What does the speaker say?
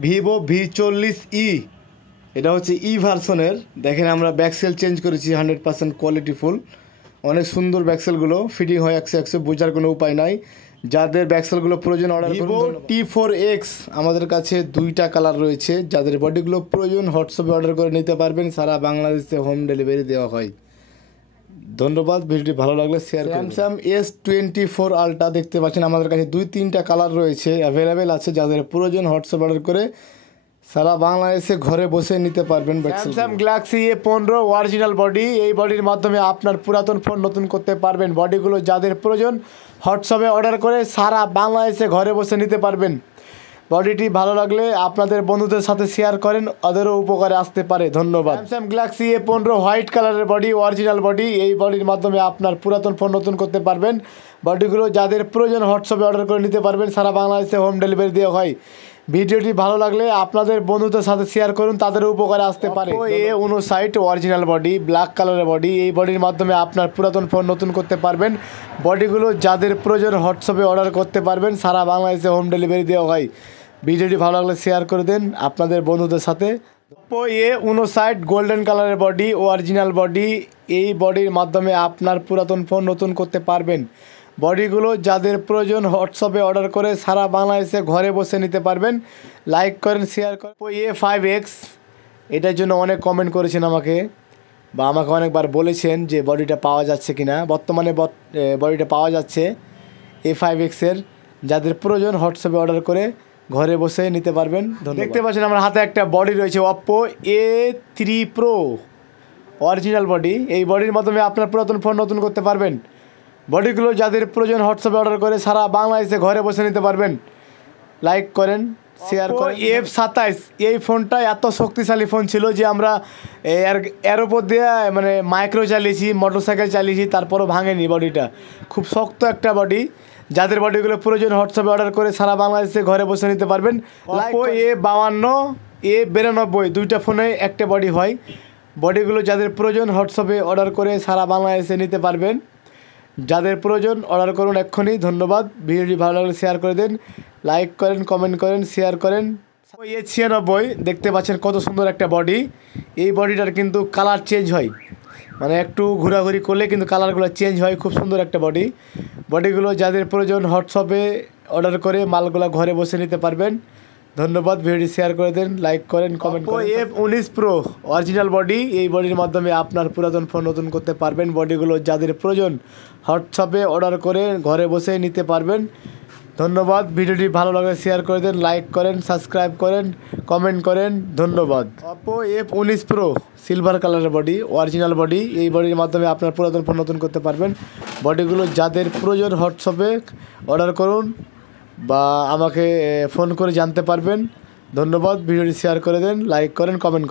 Vivo V40e, এটা হচ্ছে ই ভার্সনের। দেখেন আমরা ব্যাকসেল চেঞ্জ করেছি, 100% কোয়ালিটিফুল, অনেক সুন্দর ব্যাকসেলগুলো, ফিটিং হয় 100 বোঝার কোনো উপায় নাই। যাদের ব্যাকসেলগুলো প্রয়োজন অর্ডার করুন। ভিভো T4X আমাদের কাছে 2টা কালার রয়েছে, যাদের বডিগুলো প্রয়োজন হোয়াটসঅ্যাপে অর্ডার করে নিতে পারবেন, সারা বাংলাদেশে হোম ডেলিভারি দেওয়া হয়। ধন্যবাদ, ভিডিওটি ভালো লাগলে শেয়ার করুন। স্যামসাং S24 আলট্রা দেখতে পাচ্ছেন, আমাদের কাছে 2-3টা কালার রয়েছে, অ্যাভেলেবেল আছে। যাদের প্রয়োজন হোয়াটসঅ্যাপ অর্ডার করে সারা বাংলাদেশে ঘরে বসে নিতে পারবেন। Samsung Galaxy A15 original body, এই বডির মাধ্যমে আপনার পুরাতন ফোন নতুন করতে পারবেন। বডিগুলো যাদের প্রয়োজন হোয়াটসঅ্যাপে অর্ডার করে সারা বাংলাদেশে ঘরে বসে নিতে পারবেন। বডিটি ভালো লাগলে আপনাদের বন্ধুদের সাথে শেয়ার করেন, ওদেরও উপকারে আসতে পারে। ধন্যবাদ। স্যামসাং গ্যালাক্সি A15 হোয়াইট কালারের বডি, অরিজিনাল বডি, এই বডির মাধ্যমে আপনার পুরাতন ফোন নতুন করতে পারবেন। বডিগুলো যাদের প্রয়োজন হোয়াটসঅ্যাপে অর্ডার করে নিতে পারবেন, সারা বাংলাদেশে হোম ডেলিভারি দেওয়া হয়। ভিডিওটি ভালো লাগলে আপনাদের বন্ধুদের সাথে শেয়ার করুন, তাদের উপকারে আসতে পারে। A59 অরিজিনাল বডি, ব্ল্যাক কালারের বডি, এই বডির মাধ্যমে আপনার পুরাতন ফোন নতুন করতে পারবেন। বডিগুলো যাদের প্রয়োজন হোয়াটসঅ্যাপে অর্ডার করতে পারবেন, সারা বাংলাদেশে হোম ডেলিভারি দেওয়া হয়। ভিডিওটি ভালো লাগলে শেয়ার করে দেন আপনাদের বন্ধুদের সাথে। Oppo A59 গোল্ডেন কালারের বডি, অরিজিনাল বডি, এই বডির মাধ্যমে আপনার পুরাতন ফোন নতুন করতে পারবেন। বডিগুলো যাদের প্রয়োজন হোয়াটসঅ্যাপে অর্ডার করে সারা বাংলাদেশে ঘরে বসে নিতে পারবেন। লাইক করেন, শেয়ার করেন। Oppo A5X, এটার জন্য অনেক কমেন্ট করেছেন আমাকে, বা আমাকে অনেকবার বলেছেন যে বডিটা পাওয়া যাচ্ছে কিনা। বর্তমানে বডিটা পাওয়া যাচ্ছে A5X-এর। যাদের প্রয়োজন হোয়াটসঅ্যাপে অর্ডার করে ঘরে বসে নিতে পারবেন। দেখতে পাচ্ছেন আমার হাতে একটা বডি রয়েছে, Oppo A3 Pro original body, এই বডির মাধ্যমে আপনার পুরাতন ফোন নতুন করতে পারবেন। বডিগুলো যাদের প্রয়োজন হোয়াটসঅ্যাপে অর্ডার করে সারা বাংলাদেশে ঘরে বসে নিতে পারবেন। লাইক করেন, শেয়ার করেন। F27, এই ফোনটা এত শক্তিশালী ফোন ছিল যে আমরা এর উপর দিয়ে মানে মাইক্রো চালিয়েছি, মোটরসাইকেল চালিয়েছি, তারপরও ভাঙেনি। বডিটা খুব শক্ত একটা বডি। যাদের বডিগুলো প্রয়োজন হোয়াটসঅ্যাপে অর্ডার করে সারা বাংলাদেশে ঘরে বসে নিতে পারবেন। Oppo A52, A92, 2টা ফোনে একটা বডি হয়। বডিগুলো যাদের প্রয়োজন হোয়াটসঅ্যাপে অর্ডার করে সারা বাংলাদেশে নিতে পারবেন। যাদের প্রয়োজন অর্ডার করুন এক্ষুনি। ধন্যবাদ, ভিডিওটি ভালো লাগলে শেয়ার করে দিন, লাইক করেন, কমেন্ট করেন, শেয়ার করেন। A96 দেখতে পাচ্ছেন কত সুন্দর একটা বডি। এই বডিটার কিন্তু কালার চেঞ্জ হয়, মানে একটু ঘোরাঘুরি করলে কিন্তু কালারগুলো চেঞ্জ হয়। খুব সুন্দর একটা বডি। বডিগুলো যাদের প্রয়োজন হোয়াটসঅ্যাপে অর্ডার করে মালগুলো ঘরে বসে নিতে পারবেন। ধন্যবাদ, ভিডিওটি শেয়ার করে দেন, লাইক করেন, কমেন্ট করেন। F19 Pro অরিজিনাল বডি, এই বডির মাধ্যমে আপনার পুরাতন ফোন নতুন করতে পারবেন। বডিগুলো যাদের প্রয়োজন হোয়াটসঅ্যাপে অর্ডার করে ঘরে বসে নিতে পারবেন। ধন্যবাদ, ভিডিওটি ভালো লাগলে শেয়ার করে দেন, লাইক করেন, সাবস্ক্রাইব করেন, কমেন্ট করেন। ধন্যবাদ। Oppo F19 Pro সিলভার কালারের বডি, অরিজিনাল বডি, এই বডির মাধ্যমে আপনার পুরাতন ফোন নতুন করতে পারবেন। বডিগুলো যাদের প্রয়োজন হোয়াটসঅ্যাপে অর্ডার করুন বা আমাকে ফোন করে জানতে পারবেন। ধন্যবাদ, ভিডিওটি শেয়ার করে দেন, লাইক করেন, কমেন্ট করেন।